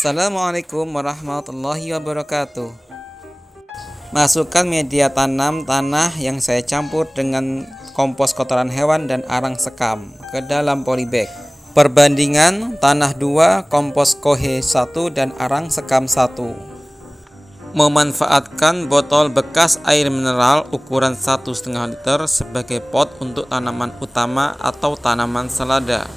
Assalamualaikum warahmatullahi wabarakatuh. Masukkan media tanam tanah yang saya campur dengan kompos kotoran hewan dan arang sekam ke dalam polybag. Perbandingan tanah 2, kompos kohe 1 dan arang sekam 1. Memanfaatkan botol bekas air mineral ukuran 1,5 liter sebagai pot untuk tanaman utama atau tanaman selada.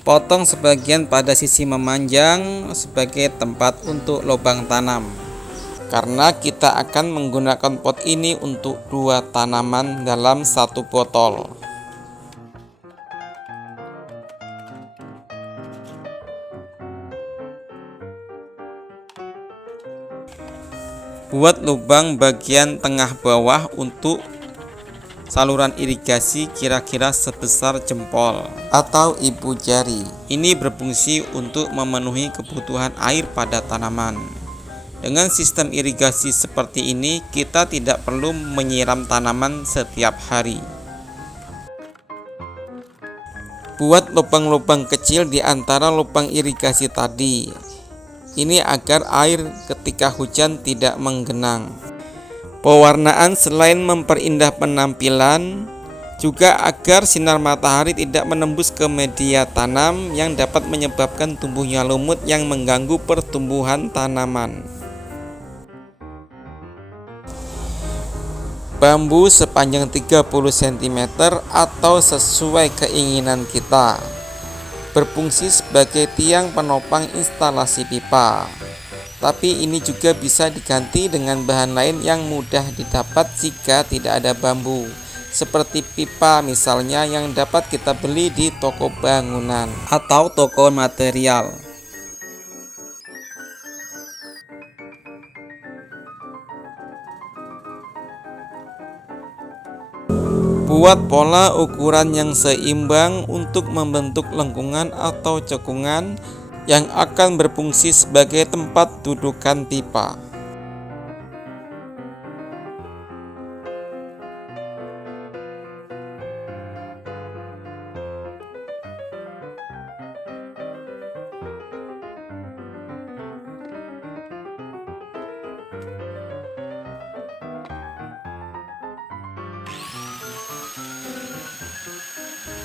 Potong sebagian pada sisi memanjang sebagai tempat untuk lubang tanam. Karena kita akan menggunakan pot ini untuk 2 tanaman dalam 1 botol. Buat lubang bagian tengah bawah untuk saluran irigasi kira-kira sebesar jempol atau ibu jari. Ini berfungsi untuk memenuhi kebutuhan air pada tanaman. Dengan sistem irigasi seperti ini, kita tidak perlu menyiram tanaman setiap hari. Buat lubang-lubang kecil di antara lubang irigasi tadi. Ini agar air ketika hujan tidak menggenang. Pewarnaan selain memperindah penampilan, juga agar sinar matahari tidak menembus ke media tanam yang dapat menyebabkan tumbuhnya lumut yang mengganggu pertumbuhan tanaman. Bambu sepanjang 30 cm atau sesuai keinginan kita, berfungsi sebagai tiang penopang instalasi pipa. Tapi ini juga bisa diganti dengan bahan lain yang mudah didapat jika tidak ada bambu, seperti pipa misalnya yang dapat kita beli di toko bangunan atau toko material. Buat pola ukuran yang seimbang untuk membentuk lengkungan atau cekungan yang akan berfungsi sebagai tempat dudukan pipa.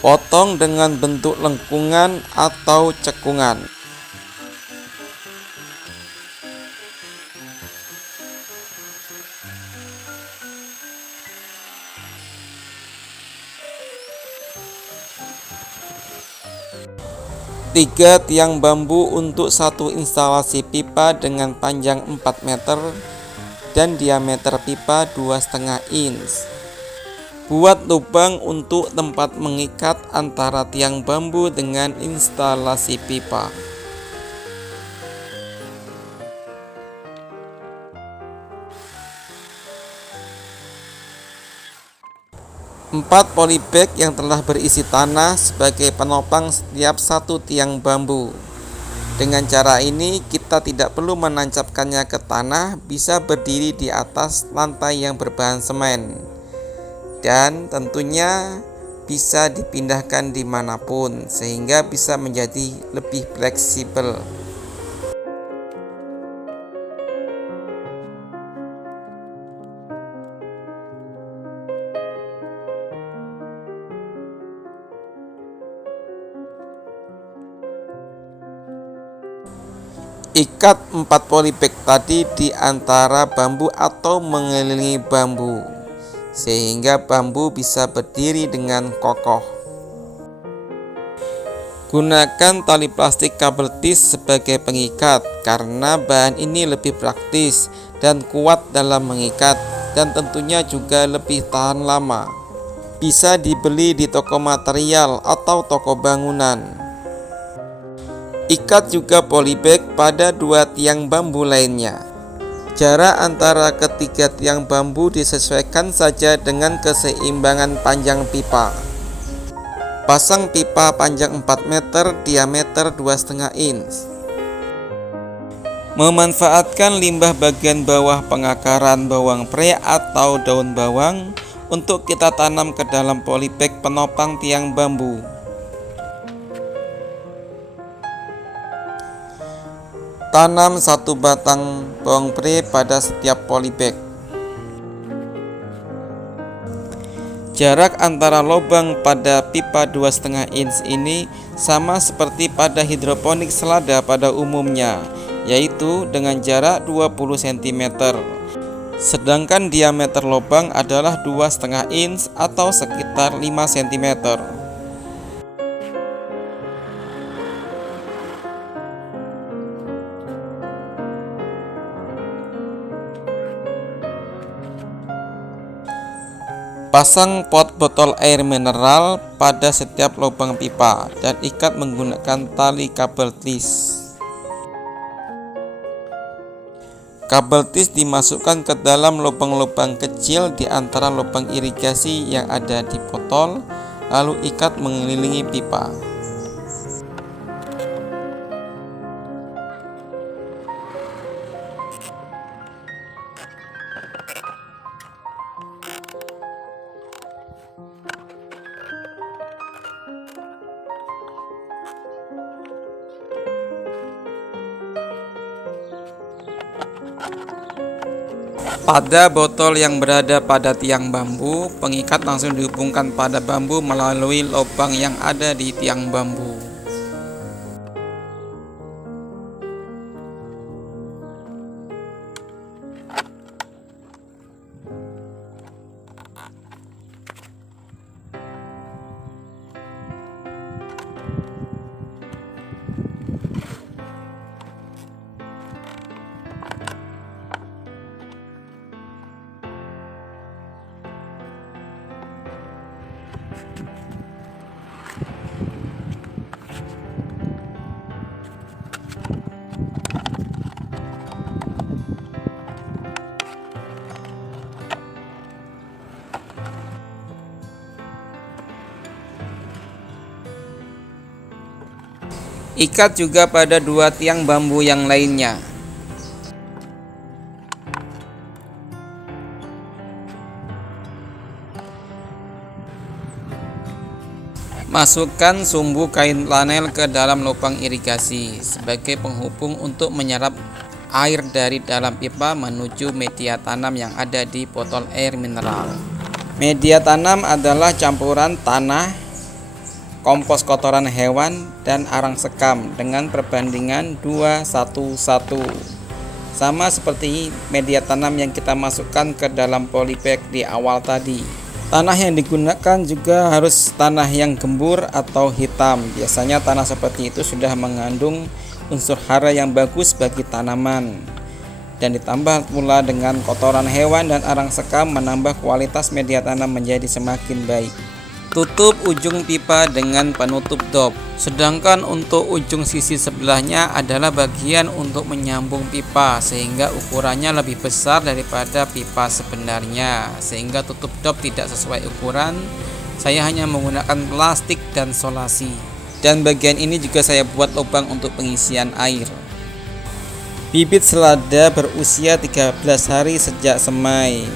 Potong dengan bentuk lengkungan atau cekungan. Tiga tiang bambu untuk 1 instalasi pipa dengan panjang 4 meter dan diameter pipa 2,5 inch. Buat lubang untuk tempat mengikat antara tiang bambu dengan instalasi pipa. Empat polybag yang telah berisi tanah sebagai penopang setiap 1 tiang bambu. Dengan cara ini kita tidak perlu menancapkannya ke tanah, bisa berdiri di atas lantai yang berbahan semen. Dan tentunya bisa dipindahkan dimanapun sehingga bisa menjadi lebih fleksibel. Ikat 4 polybag tadi di antara bambu atau mengelilingi bambu, sehingga bambu bisa berdiri dengan kokoh. Gunakan tali plastik kabel tis sebagai pengikat karena bahan ini lebih praktis dan kuat dalam mengikat dan tentunya juga lebih tahan lama. Bisa dibeli di toko material atau toko bangunan. Ikat juga polybag pada 2 tiang bambu lainnya. Jarak antara ketiga tiang bambu disesuaikan saja dengan keseimbangan panjang pipa. Pasang pipa panjang 4 meter, diameter 2,5 inch. Memanfaatkan limbah bagian bawah pengakaran bawang pre atau daun bawang untuk kita tanam ke dalam polybag penopang tiang bambu. Tanam satu batang bawang pre pada setiap polybag. Jarak antara lubang pada pipa 2,5 inch ini sama seperti pada hidroponik selada pada umumnya, yaitu dengan jarak 20 cm. Sedangkan diameter lubang adalah 2,5 inch atau sekitar 5 cm. Pasang pot botol air mineral pada setiap lubang pipa dan ikat menggunakan tali kabel tis. Kabel tis dimasukkan ke dalam lubang-lubang kecil di antara lubang irigasi yang ada di botol, lalu ikat mengelilingi pipa. Pada botol yang berada pada tiang bambu, pengikat langsung dihubungkan pada bambu melalui lubang yang ada di tiang bambu. Ikat juga pada dua tiang bambu yang lainnya. Masukkan sumbu kain flanel ke dalam lubang irigasi sebagai penghubung untuk menyerap air dari dalam pipa menuju media tanam yang ada di botol air mineral. Media tanam adalah campuran tanah, kompos kotoran hewan, dan arang sekam dengan perbandingan 2:1:1. Sama seperti media tanam yang kita masukkan ke dalam polybag di awal tadi. Tanah yang digunakan juga harus tanah yang gembur atau hitam. Biasanya tanah seperti itu sudah mengandung unsur hara yang bagus bagi tanaman. Dan ditambah pula dengan kotoran hewan dan arang sekam menambah kualitas media tanam menjadi semakin baik. Tutup ujung pipa dengan penutup dop. Sedangkan untuk ujung sisi sebelahnya adalah bagian untuk menyambung pipa sehingga ukurannya lebih besar daripada pipa sebenarnya, sehingga tutup dop tidak sesuai ukuran. Saya hanya menggunakan plastik dan solasi. Dan bagian ini juga saya buat lubang untuk pengisian air. Bibit selada berusia 13 hari sejak semai.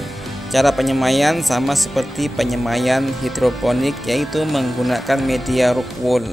Cara penyemaian sama seperti penyemaian hidroponik, yaitu menggunakan media rock wool.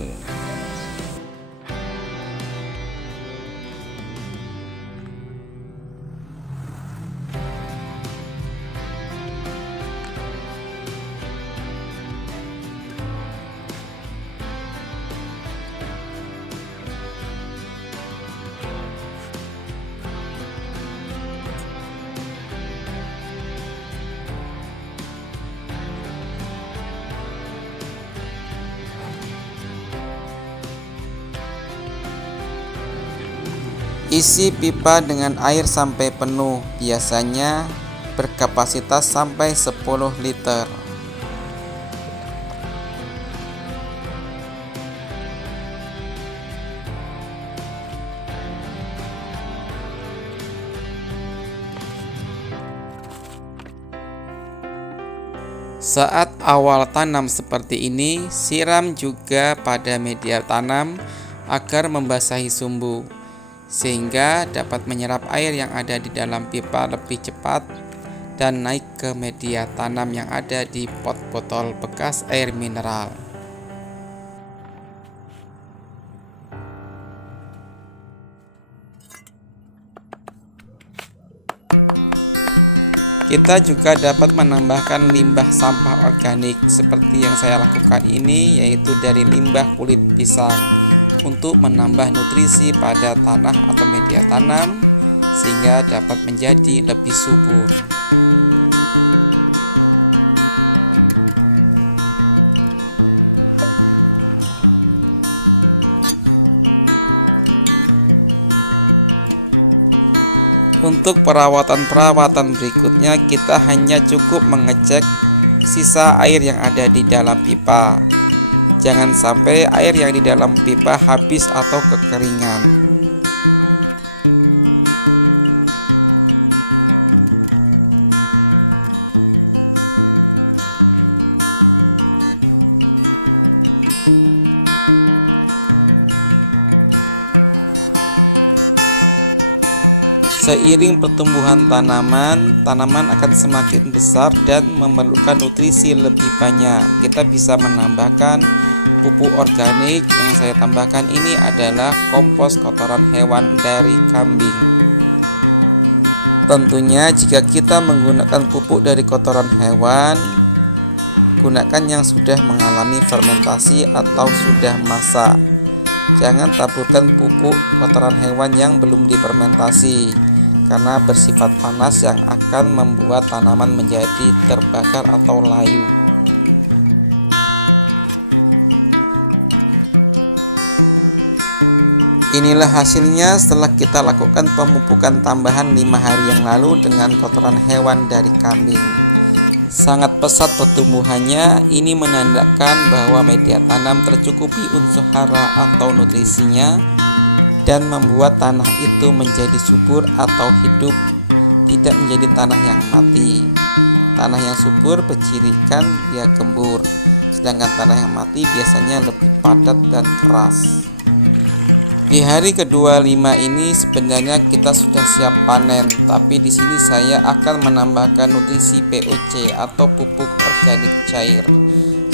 Isi pipa dengan air sampai penuh, biasanya berkapasitas sampai 10 liter. Saat awal tanam seperti ini, siram juga pada media tanam agar membasahi sumbu, sehingga dapat menyerap air yang ada di dalam pipa lebih cepat dan naik ke media tanam yang ada di pot botol bekas air mineral. Kita juga dapat menambahkan limbah sampah organik seperti yang saya lakukan ini, yaitu dari limbah kulit pisang untuk menambah nutrisi pada tanah atau media tanam sehingga dapat menjadi lebih subur. Untuk perawatan berikutnya, kita hanya cukup mengecek sisa air yang ada di dalam pipa. Jangan sampai air yang di dalam pipa habis atau kekeringan. Seiring pertumbuhan tanaman akan semakin besar dan memerlukan nutrisi lebih banyak. Kita bisa menambahkan pupuk organik. Yang saya tambahkan ini adalah kompos kotoran hewan dari kambing. Tentunya jika kita menggunakan pupuk dari kotoran hewan, gunakan yang sudah mengalami fermentasi atau sudah masak. Jangan taburkan pupuk kotoran hewan yang belum difermentasi, karena bersifat panas yang akan membuat tanaman menjadi terbakar atau layu. Inilah hasilnya setelah kita lakukan pemupukan tambahan 5 hari yang lalu dengan kotoran hewan dari kambing. Sangat pesat pertumbuhannya, ini menandakan bahwa media tanam tercukupi unsur hara atau nutrisinya dan membuat tanah itu menjadi subur atau hidup, tidak menjadi tanah yang mati. Tanah yang subur bercirikan dia gembur, sedangkan tanah yang mati biasanya lebih padat dan keras. Di hari ke-25 ini sebenarnya kita sudah siap panen, tapi di sini saya akan menambahkan nutrisi POC atau pupuk organik cair.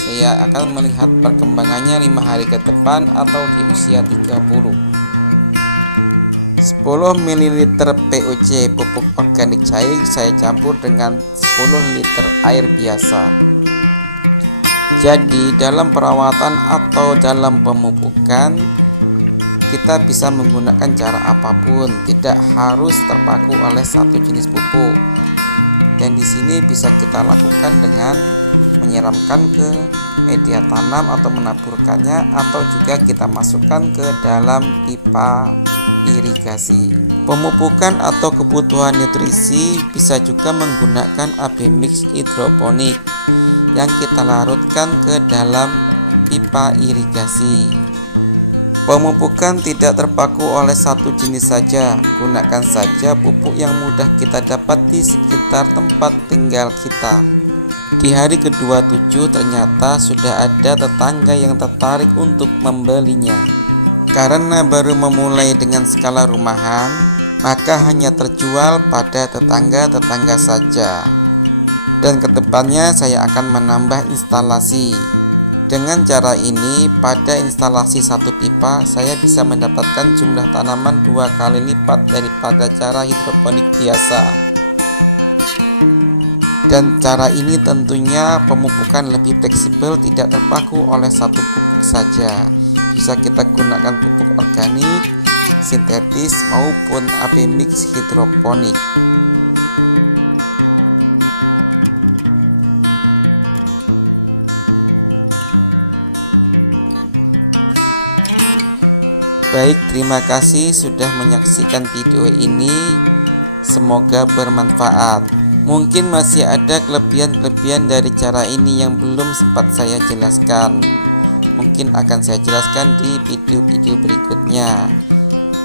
Saya akan melihat perkembangannya 5 hari ke depan atau di usia 30. 10 ml POC pupuk organik cair saya campur dengan 10 liter air biasa. Jadi dalam perawatan atau dalam pemupukan kita bisa menggunakan cara apapun, tidak harus terpaku oleh satu jenis pupuk. Dan di sini bisa kita lakukan dengan menyiramkan ke media tanam atau menaburkannya, atau juga kita masukkan ke dalam pipa irigasi. Pemupukan atau kebutuhan nutrisi bisa juga menggunakan AB mix hidroponik yang kita larutkan ke dalam pipa irigasi. Pemupukan tidak terpaku oleh satu jenis saja. Gunakan saja pupuk yang mudah kita dapat di sekitar tempat tinggal kita. Di hari ke-27 ternyata sudah ada tetangga yang tertarik untuk membelinya. Karena baru memulai dengan skala rumahan, maka hanya terjual pada tetangga-tetangga saja. Dan kedepannya saya akan menambah instalasi. Dengan cara ini, pada instalasi satu pipa, saya bisa mendapatkan jumlah tanaman 2 kali lipat daripada cara hidroponik biasa. Dan cara ini tentunya pemupukan lebih fleksibel, tidak terpaku oleh satu pupuk saja. Bisa kita gunakan pupuk organik, sintetis maupun AB mix hidroponik. Baik, terima kasih sudah menyaksikan video ini. Semoga bermanfaat. Mungkin masih ada kelebihan-kelebihan dari cara ini yang belum sempat saya jelaskan. Mungkin akan saya jelaskan di video-video berikutnya.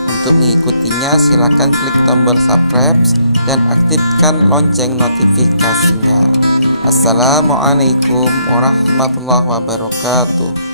Untuk mengikutinya silakan klik tombol subscribe dan aktifkan lonceng notifikasinya. Assalamualaikum warahmatullahi wabarakatuh.